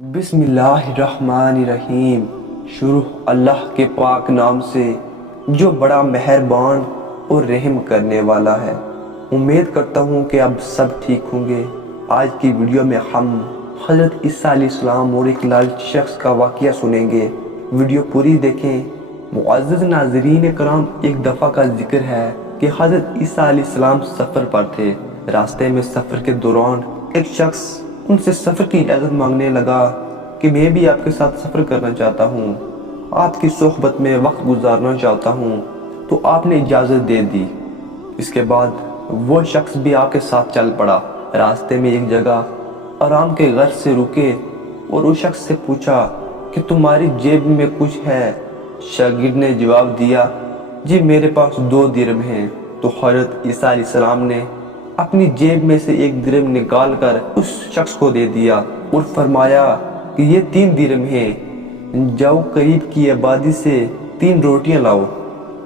बिस्मिल्लाहिर्रहमानिर्रहीम। शुरू अल्लाह के पाक नाम से जो बड़ा मेहरबान और रहम करने वाला है। उम्मीद करता हूँ कि अब सब ठीक होंगे। आज की वीडियो में हम हज़रत ईसा अलैहिस्सलाम और एक लालची शख्स का वाक़या सुनेंगे। वीडियो पूरी देखें। मुअज़्ज़ज़ नाज़रीन कराम, एक दफ़ा का जिक्र है कि हज़रत ईसा अलैहिस्सलाम सफ़र पर थे। रास्ते में सफ़र के दौरान एक शख्स उनसे सफ़र की इजाज़त मांगने लगा कि मैं भी आपके साथ सफ़र करना चाहता हूँ, आपकी सोहबत में वक्त गुजारना चाहता हूँ। तो आपने इजाज़त दे दी। इसके बाद वो शख्स भी आपके साथ चल पड़ा। रास्ते में एक जगह आराम के गर्ज से रुके और उस शख्स से पूछा कि तुम्हारी जेब में कुछ है? शागिर्द ने जवाब दिया, जी मेरे पास 2 दिरहम हैं। तो हज़रत ईसा अलैहिस्सलाम ने अपनी जेब में से 1 दिरहम निकाल कर उस शख्स को दे दिया और फरमाया कि ये 3 दिरहम हैं, जाओ करीब की आबादी से 3 रोटियां लाओ।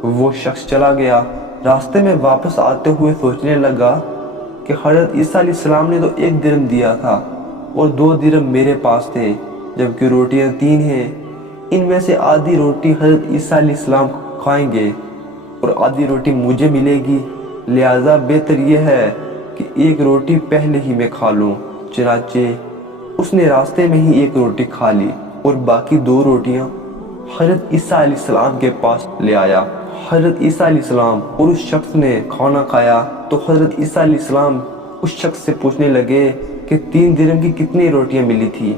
वो शख्स चला गया। रास्ते में वापस आते हुए सोचने लगा कि हज़रत ईसा अलैहिस्सलाम ने तो 1 दिरहम दिया था और 2 दिरहम मेरे पास थे, जबकि रोटियां 3 हैं। इनमें से आधी रोटी हज़रत ईसा अलैहिस्सलाम खाएंगे और आधी रोटी मुझे मिलेगी, लिहाजा बेहतर यह है कि 1 रोटी पहले ही मैं खा लूँ। चनाचे उसने रास्ते में ही 1 रोटी खा ली और बाकी 2 रोटियां हज़रत ईसा अलैहिस्सलाम के पास ले आया। हज़रत ईसा अलैहिस्सलाम और उस शख्स ने खाना खाया तो हज़रत ईसा अलैहिस्सलाम उस शख्स से पूछने लगे कि 3 दिरहम की कितनी रोटियां मिली थी।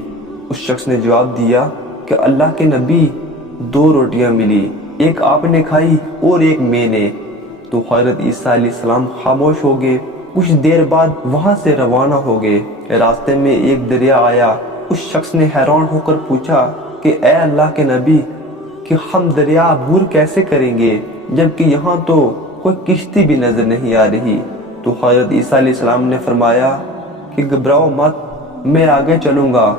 उस शख्स ने जवाब दिया कि अल्लाह के नबी 2 रोटियां मिली, एक आपने खाई और एक मैंने। तो हज़रत ईसा अलैहिस्सलाम खामोश हो गए। कुछ देर बाद वहां से रवाना हो गए। रास्ते में एक दरिया आया। उस शख्स ने हैरान होकर पूछा कि ए अल्लाह के नबी, कि हम दरिया अबूर कैसे करेंगे, जबकि यहाँ तो कोई किश्ती भी नजर नहीं आ रही। तो हज़रत ईसा अलैहिस्सलाम ने फरमाया कि घबराओ मत, मैं आगे चलूँगा,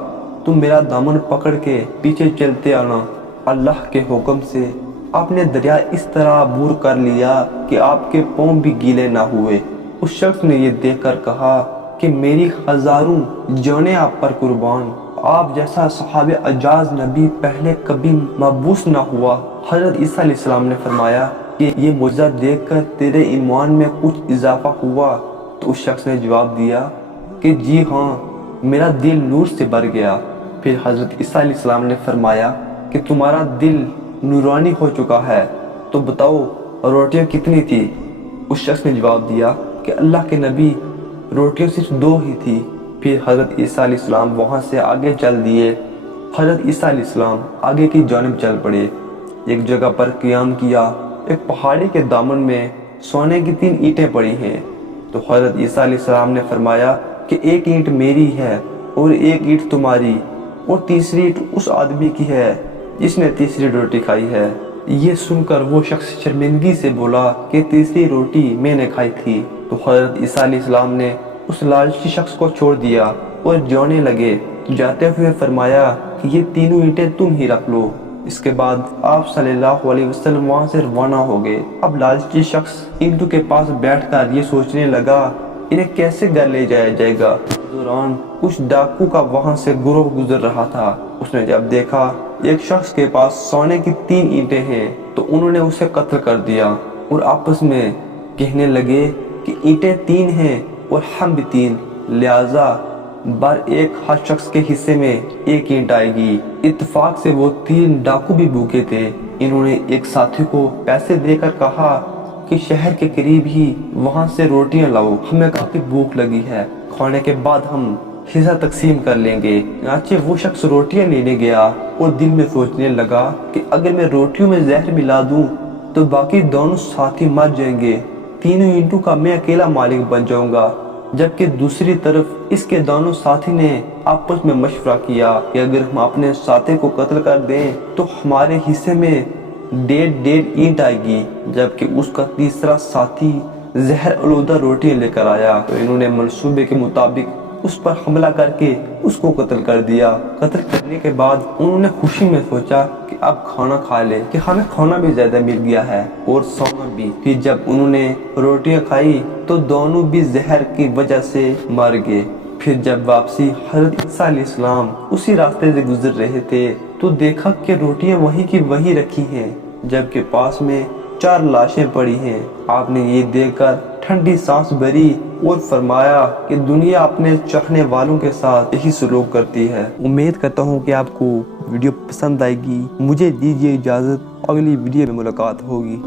तुम मेरा दामन पकड़ के पीछे चलते आना। अल्लाह के हुक्म से आपने दरिया इस तरह अबूर कर लिया कि आपके पाँव भी गीले ना हुए। उस शख्स ने ये देखकर कहा कि मेरी हजारों जानें आप पर कुर्बान, आप जैसा सहाबे अजाज नबी पहले कभी मबूस ना हुआ। हज़रत ईसा अलैहिस्सलाम ने फरमाया कि ये मुझे देखकर तेरे ईमान में कुछ इजाफा हुआ? तो उस शख्स ने जवाब दिया कि जी हाँ, मेरा दिल नूर से भर गया। फिर हज़रत ईसा अलैहिस्सलाम ने फरमाया कि तुम्हारा दिल नूरानी हो चुका है, तो बताओ रोटियां कितनी थी? उस शख्स ने जवाब दिया कि अल्लाह के नबी, रोटियां सिर्फ 2 ही थी। फिर हज़रत ईसा अलैहिस्सलाम वहाँ से आगे चल दिए। हज़रत ईसा अलैहिस्सलाम आगे की जानिब चल पड़े। एक जगह पर क़याम किया। एक पहाड़ी के दामन में सोने की 3 ईंटें पड़ी हैं। तो हज़रत ईसा अलैहिस्सलाम ने फरमाया कि 1 ईंट मेरी है और 1 ईंट तुम्हारी, और तीसरी ईंट उस आदमी की है जिसने तीसरी रोटी खाई है। ये सुनकर वो शख्स शर्मिंदगी से बोला कि तीसरी रोटी मैंने खाई थी। तो हज़रत ईसा अलैहिस्सलाम ने उस लालची शख्स को छोड़ दिया और जाने लगे। जाते हुए फरमाया कि ये तीनों ईंटें तुम ही रख लो। इसके बाद आप सल्लल्लाहु अलैहि वसल्लम वहाँ से रवाना हो गए। अब लालची शख्स ईंटों के पास बैठकर ये सोचने लगा इन्हें कैसे घर ले जाया जाएगा। दौरान कुछ डाकू का वहाँ से गुरूह गुजर रहा था। उसने जब देखा एक शख्स के पास सोने की 3 ईंटें हैं, तो उन्होंने उसे कत्ल कर दिया और आपस में कहने लगे कि ईंटें 3 हैं और हम भी 3, लिहाजा बार एक हर शख्स के हिस्से में 1 ईंट आएगी। इत्तेफाक से वो 3 डाकू भी भूखे थे। इन्होंने एक साथी को पैसे देकर कहा कि शहर के करीब ही वहाँ से रोटियां लाओ, हमें काफी भूख लगी है, खाने के बाद हम हिस्सा तकसीम कर लेंगे। चनाचे वो शख्स रोटियां लेने गया और दिल में सोचने लगा कि अगर मैं रोटियों में जहर मिला दूं तो बाकी दोनों साथी मर जाएंगे, तीनों ईंटों का मैं अकेला मालिक बन जाऊंगा। जबकि दूसरी तरफ इसके दोनों साथी ने आपस में मशवरा किया कि अगर हम अपने साथी को कत्ल कर दें तो हमारे हिस्से में 1.5 ईंट आएगी, जबकि उसका तीसरा साथी जहर आलूदा रोटियां लेकर आया। तो इन्होंने मंसूबे के मुताबिक उस पर हमला करके उसको कत्ल कर दिया। कत्ल करने के बाद उन्होंने खुशी में सोचा कि अब खाना खा ले, कि हमें खाना भी ज्यादा मिल गया है और सोना भी। फिर जब उन्होंने रोटियां खाई तो दोनों भी जहर की वजह से मर गए। پھر جب واپسی حضرت عیسیٰ علیہ السلام اسی راستے سے گزر رہے تھے تو دیکھا کہ روٹیاں وہیں کی وہیں رکھی ہیں، جبکہ پاس میں 4 لاشیں پڑی ہیں۔ آپ نے یہ دیکھ کر ٹھنڈی سانس بھری اور فرمایا کہ دنیا اپنے چاہنے والوں کے ساتھ یہی سلوک کرتی ہے۔ امید کرتا ہوں کہ آپ کو ویڈیو پسند آئے گی۔ مجھے دیجیے اجازت، اگلی ویڈیو میں ملاقات ہوگی۔